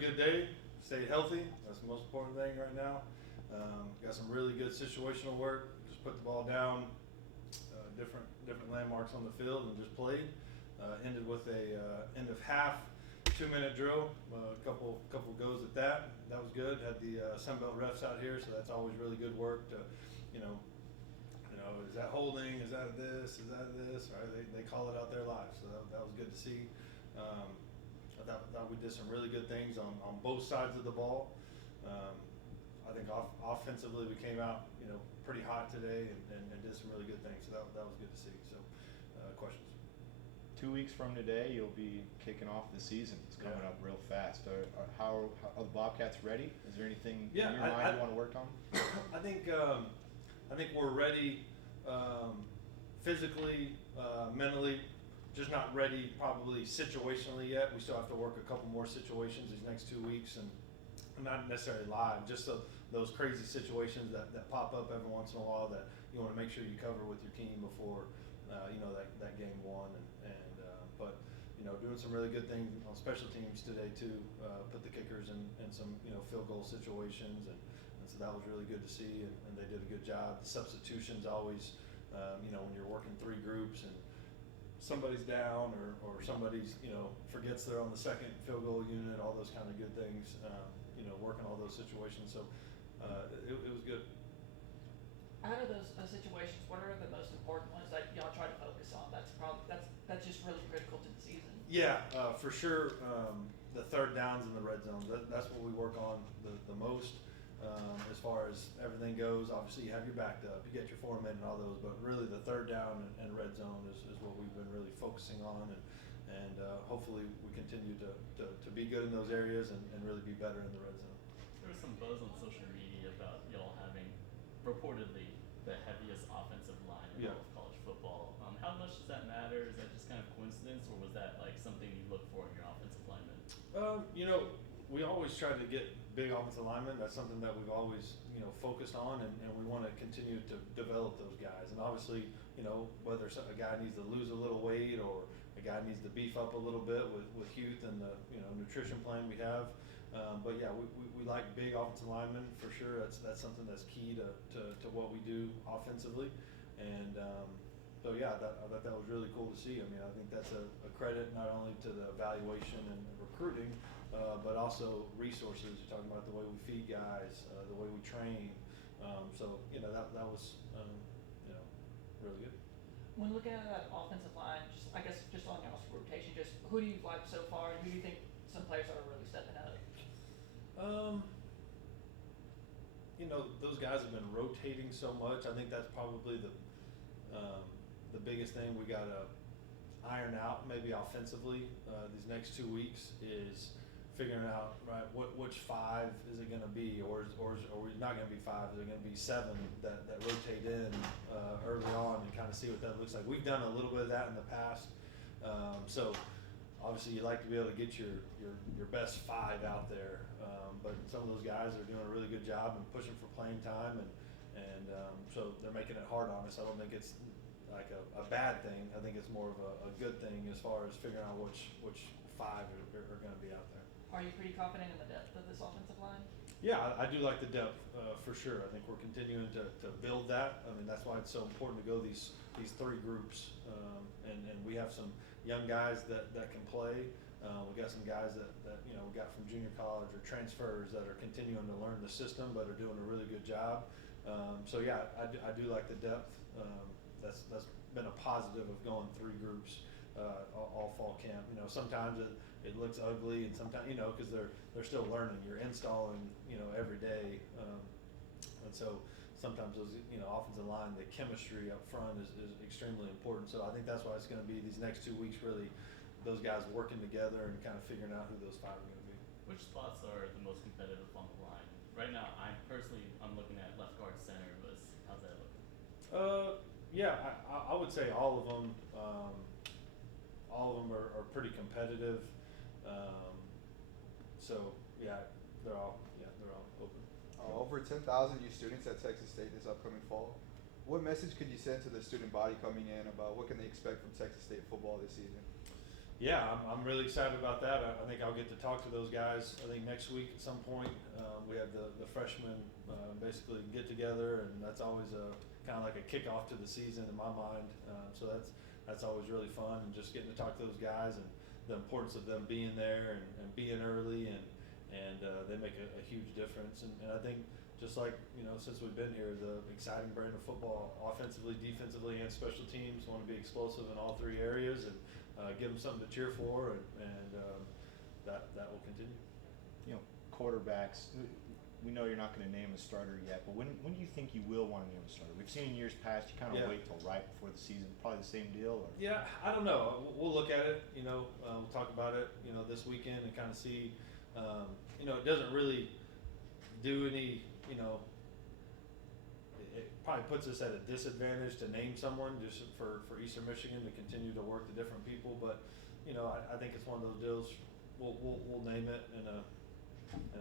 good day. Stayed healthy. That's the most important thing right now. Got some really good situational work. Just put the ball down, different landmarks on the field, and just played. Ended with a end of half 2-minute drill. A couple goes at that. That was good. Had the Sunbelt refs out here, so that's always really good work to, you know, is that holding? Is that this? Is that this? Right? They call it out there live, so that was good to see. I thought we did some really good things on both sides of the ball. I think offensively we came out, pretty hot today and did some really good things. So that was good to see. So, questions? 2 weeks from today, you'll be kicking off the season. It's coming up real fast. How are the Bobcats ready? Is there anything in your mind you want to work on? I think we're ready, physically, mentally. Just not ready probably situationally yet. We still have to work a couple more situations these next 2 weeks, and not necessarily live, just those crazy situations that pop up every once in a while that you want to make sure you cover with your team before that game one. But doing some really good things on special teams today too. Put the kickers in some field goal situations, and so that was really good to see, and they did a good job. The substitutions always, when you're working 3 groups and somebody's down or somebody's forgets they're on the second field goal unit, all those kind of good things, working all those situations. So it was good. Out of those situations, what are the most important ones that y'all try to focus on? That's just really critical to the season. Yeah, for sure. The third downs in the red zone, that's what we work on the most. As far as everything goes, obviously you have your backed up, you get your format and all those, but really the third down and red zone is what we've been really focusing on, and hopefully we continue to be good in those areas and really be better in the red zone. There was some buzz on social media about y'all having reportedly the heaviest offensive line in all of college football. How much does that matter? Is that just kind of coincidence, or was that like something you look for in your offensive linemen? We always try to get big offensive linemen. That's something that we've always, focused on, and we want to continue to develop those guys. And obviously, whether a guy needs to lose a little weight or a guy needs to beef up a little bit with youth and the, nutrition plan we have. But yeah, we like big offensive linemen for sure. That's something that's key to what we do offensively. And so yeah, I thought that was really cool to see. I mean, I think that's a credit not only to the evaluation and recruiting, but also resources. You're talking about the way we feed guys, the way we train. So that was really good. When looking at that offensive line, just on y'all's rotation, just who do you like so far, and who do you think some players are really stepping up? Those guys have been rotating so much. I think that's probably the biggest thing we got to iron out maybe offensively these next 2 weeks is figuring out which 5 is it going to be, or are we not going to be 5? Is it going to be 7 that rotate in early on and kind of see what that looks like? We've done a little bit of that in the past, so obviously you like to be able to get your best 5 out there, but some of those guys are doing a really good job and pushing for playing time, and so they're making it hard on us. I don't think it's like a bad thing. I think it's more of a good thing as far as figuring out which 5 are going to be out there. Are you pretty confident in the depth of this offensive line? Yeah, I do like the depth for sure. I think we're continuing to build that. I mean, that's why it's so important to go these 3 groups, and we have some young guys that can play. We got some guys that we got from junior college or transfers that are continuing to learn the system but are doing a really good job. So yeah, I do like the depth. That's been a positive of going 3 groups all fall camp. Sometimes it looks ugly, and sometimes because they're still learning. You're installing every day, and so sometimes those offensive line, the chemistry up front is extremely important. So I think that's why it's going to be these next 2 weeks, really those guys working together and kind of figuring out who those 5 are going to be. Which spots are the most competitive on the line? Right now, I'm looking at left guard, center. How's that looking? Yeah, I would say all of them. All of them are pretty competitive. So yeah, they're all open. Over 10,000 new students at Texas State this upcoming fall. What message could you send to the student body coming in about what can they expect from Texas State football this season? Yeah, I'm really excited about that. I think I'll get to talk to those guys, I think next week at some point. We have the freshmen basically get together, and that's always kind of like a kickoff to the season in my mind. So that's always really fun, and just getting to talk to those guys and the importance of them being there and being early, and they make a huge difference. And I think just like, since we've been here, the exciting brand of football, offensively, defensively, and special teams, want to be explosive in all three areas, and give them something to cheer for, and that will continue. Quarterbacks. We know you're not going to name a starter yet, but when do you think you will want to name a starter? We've seen in years past you kind of wait till right before the season. Probably the same deal, or? Yeah, I don't know. We'll look at it. We'll talk about it. This weekend, and kind of see. It doesn't really do any. It probably puts us at a disadvantage to name someone just for Eastern Michigan to continue to work the different people. But I think it's one of those deals. We'll name it in a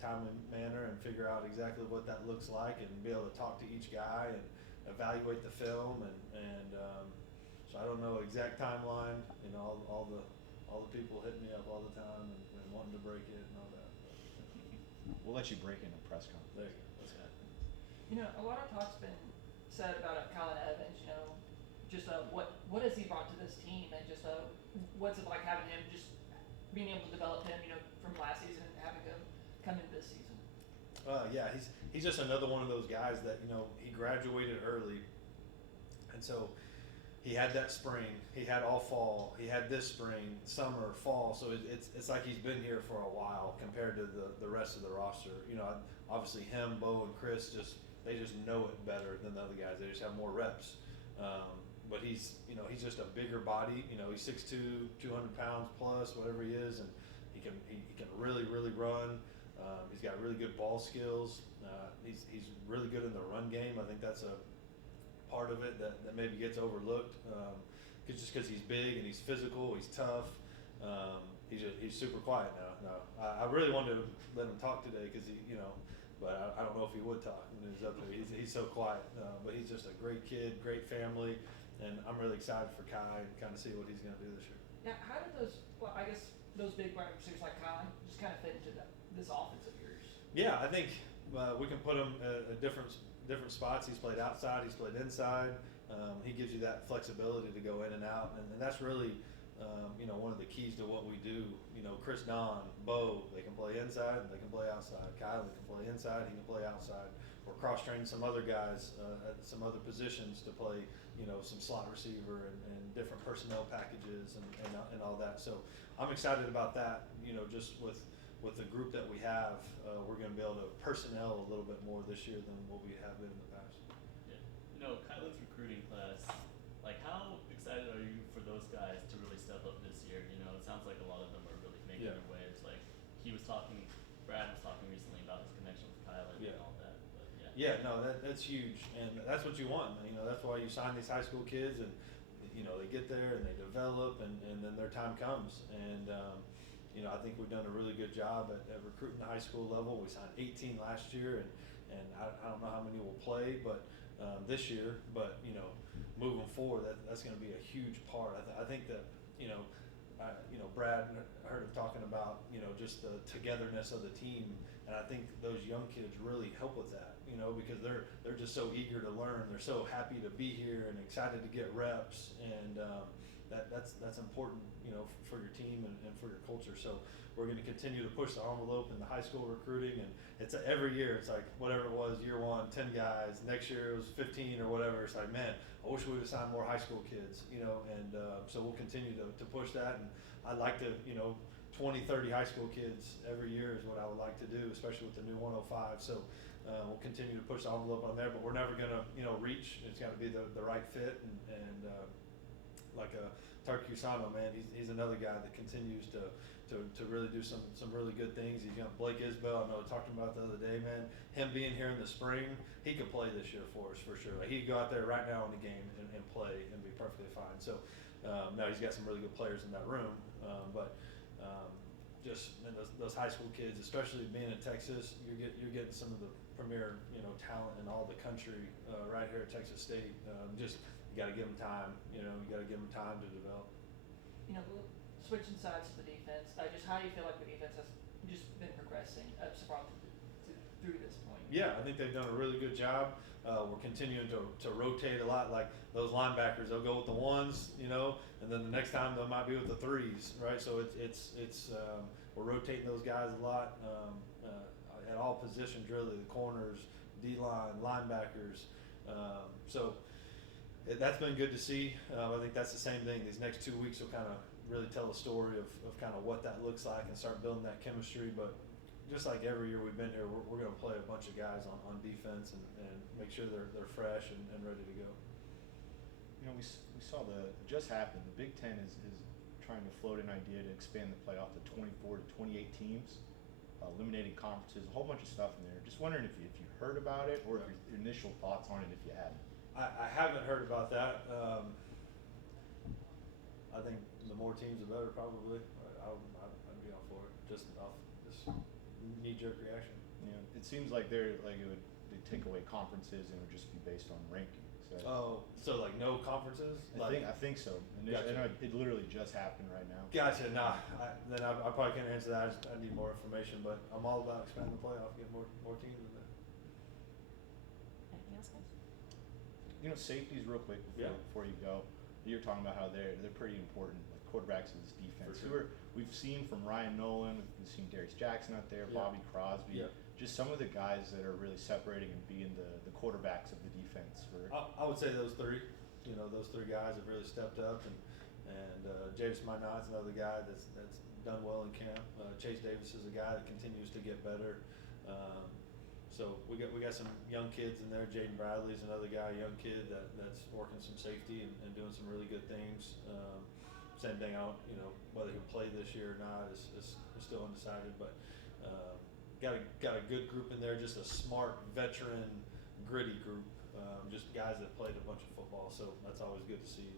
timely manner and figure out exactly what that looks like, and be able to talk to each guy and evaluate the film, and so I don't know exact timeline. All the people hitting me up all the time and wanting to break it and all that. But, We'll let you break in a press conference. there you go. That's it. A lot of talk's been said about Colin Evans, just what has he brought to this team, and just what's it like having him, just being able to develop him, from last season and having him come in this season. Yeah, he's just another one of those guys that he graduated early, and so he had that spring, he had all fall, he had this spring, summer, fall. So it's like he's been here for a while compared to the rest of the roster. Obviously him, Bo, and Chris they just know it better than the other guys. They just have more reps. But he's just a bigger body. He's 6'2", 200 pounds plus, whatever he is, and he can really, really run. He's got really good ball skills. He's really good in the run game. I think that's a part of it that maybe gets overlooked. Just because he's big and he's physical, he's tough. He's super quiet now. No, I really wanted to let him talk today because but I don't know if he would talk when he's up there. He's so quiet, but he's just a great kid, great family, and I'm really excited for Kai and kind of see what he's going to do this year. Now, how did those big wide receivers like Colin just kind of fit into this offense of yours? Yeah, I think we can put him at different spots. He's played outside, he's played inside. He gives you that flexibility to go in and out, and that's really one of the keys to what we do. Chris Don, Bo, they can play inside and they can play outside. Kyle, they can play inside, he can play outside. We're cross-training some other guys at some other positions to play, some slot receiver and different personnel packages and all that. So I'm excited about that. Just with the group that we have, we're going to be able to personnel a little bit more this year than what we have been in the past. Yeah. Kylan's recruiting class, how excited are you for those guys to really step up this year? It sounds like a lot of them are really making their waves. Brad was talking recently about his connection with Kylan and all that. But Yeah, no, that's huge, and that's what you want. That's why you sign these high school kids, and they get there and they develop, and then their time comes. And I think we've done a really good job at recruiting the high school level. We signed 18 last year, and I don't know how many will play, but this year. But moving forward, that's going to be a huge part. I think that Brad, I heard him talking about just the togetherness of the team, and I think those young kids really help with that. Because they're just so eager to learn. They're so happy to be here and excited to get reps, and that's important, for your team and for your culture. So we're going to continue to push the envelope in the high school recruiting, and it's every year. It's like whatever it was, year one, 10 guys. Next year it was 15 or whatever. It's like, man, I wish we would have signed more high school kids, and so we'll continue to push that. And I'd like to, 20, 30 high school kids every year is what I would like to do, especially with the new 105. So we'll continue to push the envelope on there, but we're never going to, reach. It's got to be the right fit, and like Tarkusano, man, he's another guy that continues to really do some really good things. He's Blake Isbell, I know I talked about the other day, man. Him being here in the spring, he could play this year for us for sure. He could go out there right now in the game and play and be perfectly fine. So now he's got some really good players in that room, but just those high school kids, especially being in Texas, you're getting some of the premier talent in all the country right here at Texas State. You got to give them time. You got to give them time to develop. switching sides to the defense, just how do you feel like the defense has just been progressing through this point? Yeah, I think they've done a really good job. We're continuing to rotate a lot. Like those linebackers, they'll go with the ones, you know, and then the next time they might be with the threes, right? So it's we're rotating those guys a lot at all positions, really. The corners, D line, linebackers. So that's been good to see. I think that's the same thing. These next 2 weeks will kind of really tell a story of kind of what that looks like and start building that chemistry. But just like every year we've been here, we're going to play a bunch of guys on defense and make sure they're fresh and ready to go. You know, we saw it just happened. The Big Ten is trying to float an idea to expand the playoff to 24 to 28 teams, eliminating conferences, a whole bunch of stuff in there. Just wondering if you heard about it or if your initial thoughts on it if you hadn't. I haven't heard about that. I think the more teams, the better, probably. I'd be all for it. Just off this knee-jerk reaction. Yeah, it seems like they'd take away conferences and it would just be based on ranking. So So like no conferences? I think so. Gotcha. And it literally just happened right now. Gotcha. Nah, I probably can't answer that. I need more information, but I'm all about expanding the playoff, getting more teams in there. Anything else, guys? You know, safeties real quick before you go. You're talking about how they're pretty important, like quarterbacks in this defense. For sure. We've seen from Ryan Nolan, we've seen Darius Jackson out there, Yeah. Bobby Crosby, Yeah. just some of the guys that are really separating and being the quarterbacks of the defense. I would say those three. You know, those three guys have really stepped up, and James Minot's another guy that's done well in camp. Chase Davis is a guy that continues to get better. So we got some young kids in there. Jaden Bradley's another guy, young kid that's working some safety and doing some really good things. Same thing out, you know, whether he'll play this year or not is still undecided, but got a good group in there, just a smart, veteran, gritty group, just guys that played a bunch of football, so that's always good to see.